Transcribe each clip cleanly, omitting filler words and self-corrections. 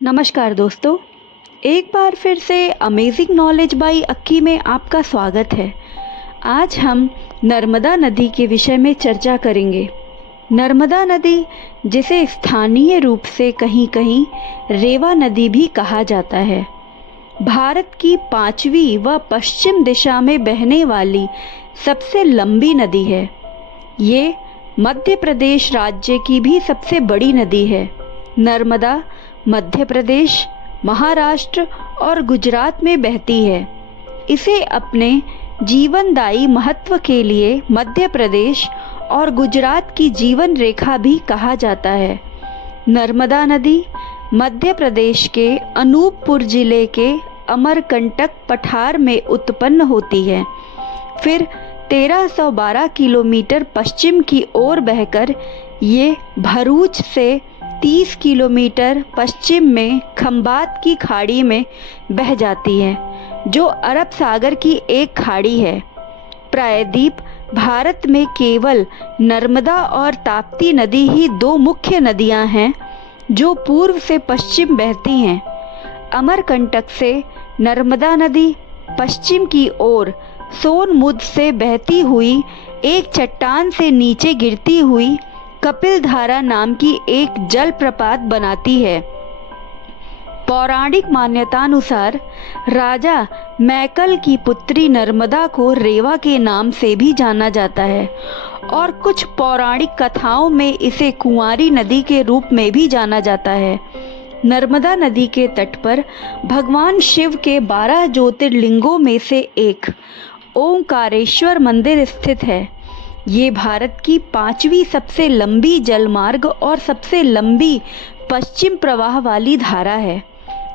नमस्कार दोस्तों, एक बार फिर से अमेजिंग नॉलेज बाई अक्की में आपका स्वागत है। आज हम नर्मदा नदी के विषय में चर्चा करेंगे। नर्मदा नदी, जिसे स्थानीय रूप से कहीं कहीं रेवा नदी भी कहा जाता है, भारत की 5वीं व पश्चिम दिशा में बहने वाली सबसे लंबी नदी है। ये मध्य प्रदेश राज्य की भी सबसे बड़ी नदी है। नर्मदा मध्य प्रदेश, महाराष्ट्र और गुजरात में बहती है। इसे अपने जीवनदायी महत्व के लिए मध्य प्रदेश और गुजरात की जीवन रेखा भी कहा जाता है। नर्मदा नदी मध्य प्रदेश के अनूपपुर जिले के अमरकंटक पठार में उत्पन्न होती है। फिर 1312 किलोमीटर पश्चिम की ओर बहकर ये भरूच से 30 किलोमीटर पश्चिम में खंबात की खाड़ी में बह जाती है, जो अरब सागर की एक खाड़ी है। प्रायद्वीप भारत में केवल नर्मदा और ताप्ती नदी ही दो मुख्य नदियां हैं जो पूर्व से पश्चिम बहती हैं। अमरकंटक से नर्मदा नदी पश्चिम की ओर सोनमुद्र से बहती हुई एक चट्टान से नीचे गिरती हुई कपिलधारा नाम की एक जलप्रपात बनाती है। पौराणिक मान्यतानुसार राजा मैकल की पुत्री नर्मदा को रेवा के नाम से भी जाना जाता है और कुछ पौराणिक कथाओं में इसे कुंवारी नदी के रूप में भी जाना जाता है। नर्मदा नदी के तट पर भगवान शिव के 12 ज्योतिर्लिंगों में से एक ओंकारेश्वर मंदिर स्थित है। ये भारत की 5वीं सबसे लंबी जलमार्ग और सबसे लंबी पश्चिम प्रवाह वाली धारा है।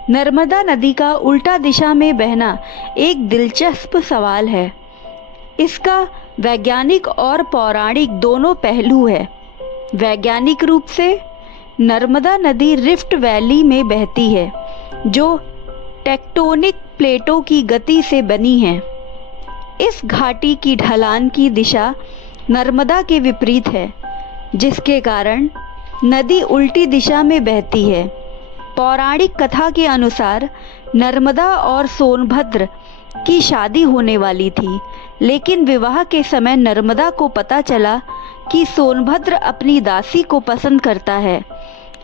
नर्मदा नदी का उल्टा दिशा में बहना एक दिलचस्प सवाल है। इसका वैज्ञानिक और पौराणिक दोनों पहलू है। वैज्ञानिक रूप से नर्मदा नदी रिफ्ट वैली में बहती है, जो टेक्टोनिक प्लेटों की गति से बनी है। इस घाटी की ढलान की दिशा नर्मदा के विपरीत है, जिसके कारण नदी उल्टी दिशा में बहती है। पौराणिक कथा के अनुसार नर्मदा और सोनभद्र की शादी होने वाली थी, लेकिन विवाह के समय नर्मदा को पता चला कि सोनभद्र अपनी दासी को पसंद करता है।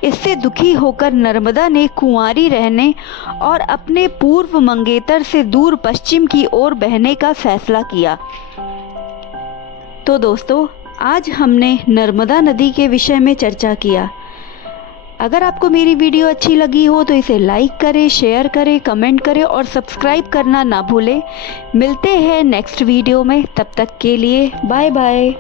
इससे दुखी होकर नर्मदा ने कुंवारी रहने और अपने पूर्व मंगेतर से दूर पश्चिम की ओर बहने का फैसला किया। तो दोस्तों, आज हमने नर्मदा नदी के विषय में चर्चा किया। अगर आपको मेरी वीडियो अच्छी लगी हो तो इसे लाइक करें, शेयर करें, कमेंट करें और सब्सक्राइब करना ना भूलें। मिलते हैं नेक्स्ट वीडियो में, तब तक के लिए बाय बाय।